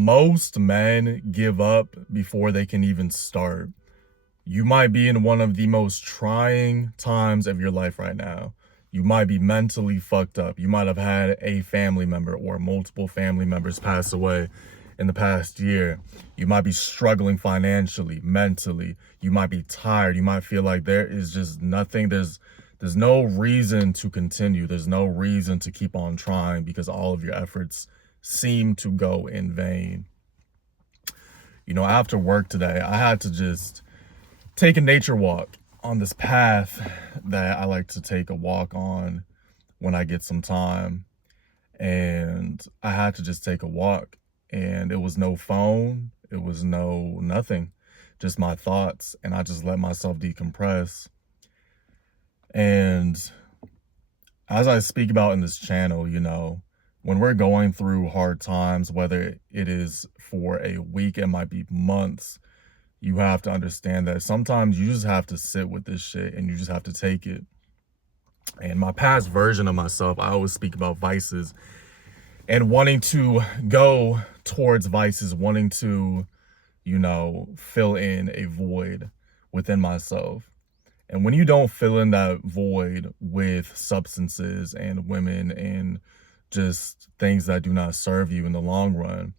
Most men give up before they can even start. You might be in one of the most trying times of your life right now. You might be mentally fucked up. You might have had a family member or multiple family members pass away in the past year. You might be struggling financially, mentally. You might be tired. You might feel like there is just nothing. There's no reason to continue. There's no reason to keep on trying because all of your efforts seem to go in vain. After work today, I had to just take a nature walk on this path that I like to take a walk on when I get some time. And I had to just take a walk, and it was no phone. It was no nothing, just my thoughts. And I just let myself decompress. And as I speak about in this channel, when we're going through hard times, whether it is for a week, it might be months, you have to understand that sometimes you just have to sit with this shit and you just have to take it. And my past version of myself, I always speak about vices and wanting to go towards vices, wanting to, fill in a void within myself. And when you don't fill in that void with substances and women and just things that do not serve you in the long run,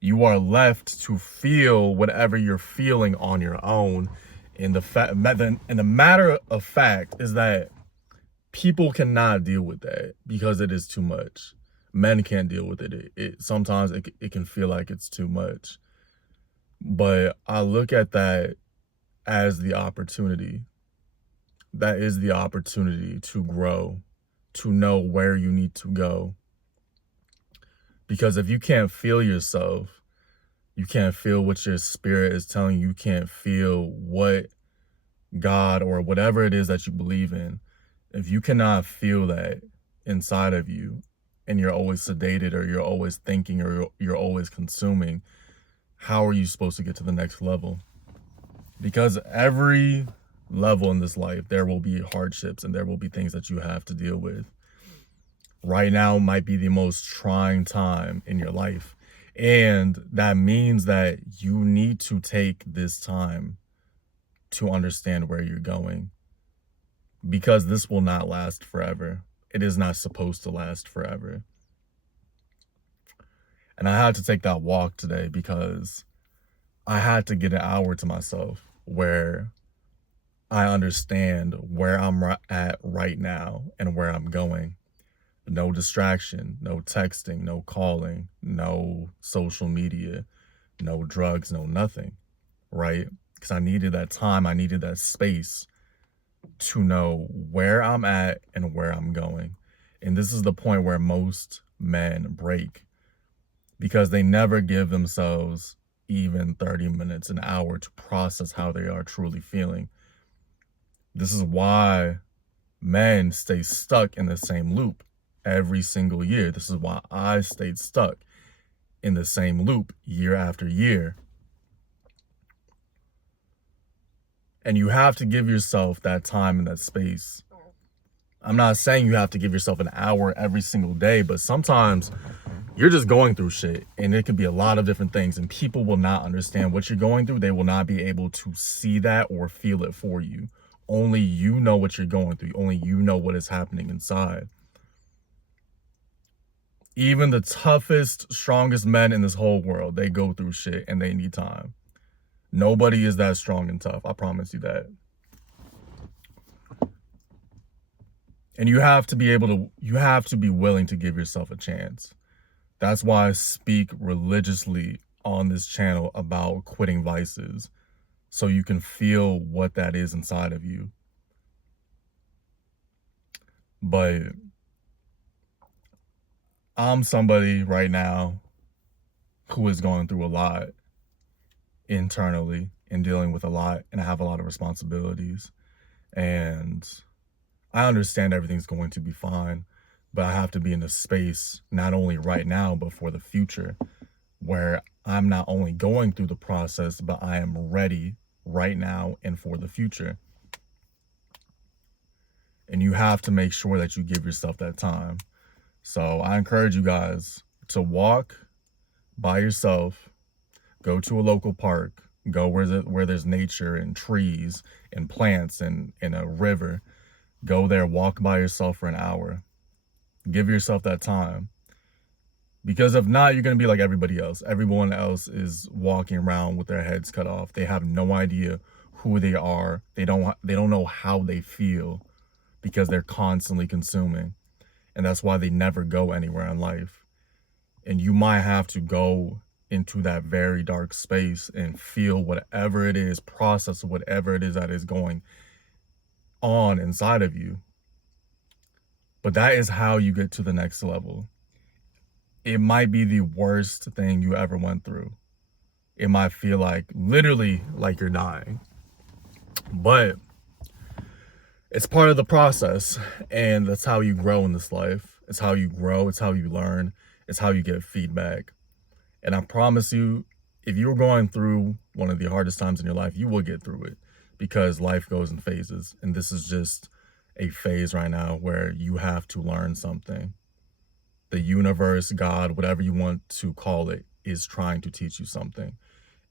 you are left to feel whatever you're feeling on your own. And the matter of fact is that people cannot deal with that because it is too much. Men can't deal with it. Sometimes it can feel like it's too much. But I look at that as the opportunity. That is the opportunity to grow, to know where you need to go. Because if you can't feel yourself, you can't feel what your spirit is telling you, you can't feel what God or whatever it is that you believe in, if you cannot feel that inside of you and you're always sedated or you're always thinking or you're always consuming, how are you supposed to get to the next level? Because every level in this life, there will be hardships and there will be things that you have to deal with. Right now might be the most trying time in your life. And that means that you need to take this time to understand where you're going. Because this will not last forever. It is not supposed to last forever. And I had to take that walk today because I had to get an hour to myself where I understand where I'm at right now and where I'm going. No distraction, no texting, no calling, no social media, no drugs, no nothing, right? Because I needed that time, I needed that space to know where I'm at and where I'm going. And this is the point where most men break because they never give themselves even 30 minutes, an hour to process how they are truly feeling. This is why men stay stuck in the same loop every single year. This is why I stayed stuck in the same loop year after year. And you have to give yourself that time and that space. I'm not saying you have to give yourself an hour every single day, but sometimes you're just going through shit and it could be a lot of different things and people will not understand what you're going through. They will not be able to see that or feel it for you. Only you know what you're going through. Only you know what is happening inside. Even the toughest, strongest men in this whole world, they go through shit and they need time. Nobody is that strong and tough. I promise you that. And you have to be willing to give yourself a chance. That's why I speak religiously on this channel about quitting vices, so you can feel what that is inside of you. But I'm somebody right now who is going through a lot internally and dealing with a lot, and I have a lot of responsibilities. And I understand everything's going to be fine, but I have to be in a space, not only right now, but for the future, where I'm not only going through the process, but I am ready right now and for the future. And you have to make sure that you give yourself that time. So I encourage you guys to walk, by yourself, go to a local park, go where there's nature and trees and plants and a river. Go there, walk by yourself for an hour. Give yourself that time. Because if not, you're going to be like everybody else. Everyone else is walking around with their heads cut off. They have no idea who they are. They don't know how they feel because they're constantly consuming. And that's why they never go anywhere in life. And you might have to go into that very dark space and feel whatever it is, process whatever it is that is going on inside of you. But that is how you get to the next level. It might be the worst thing you ever went through. It might feel like literally like you're dying. But it's part of the process, and that's how you grow in this life. It's how you grow, it's how you learn, it's how you get feedback. And I promise you, if you're going through one of the hardest times in your life, you will get through it, because life goes in phases. And this is just a phase right now where you have to learn something. The universe, God, whatever you want to call it, is trying to teach you something.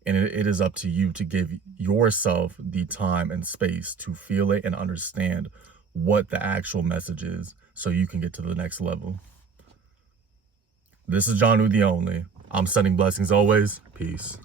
And it is up to you to give yourself the time and space to feel it and understand what the actual message is so you can get to the next level. This is John Woo the Only. I'm sending blessings always. Peace.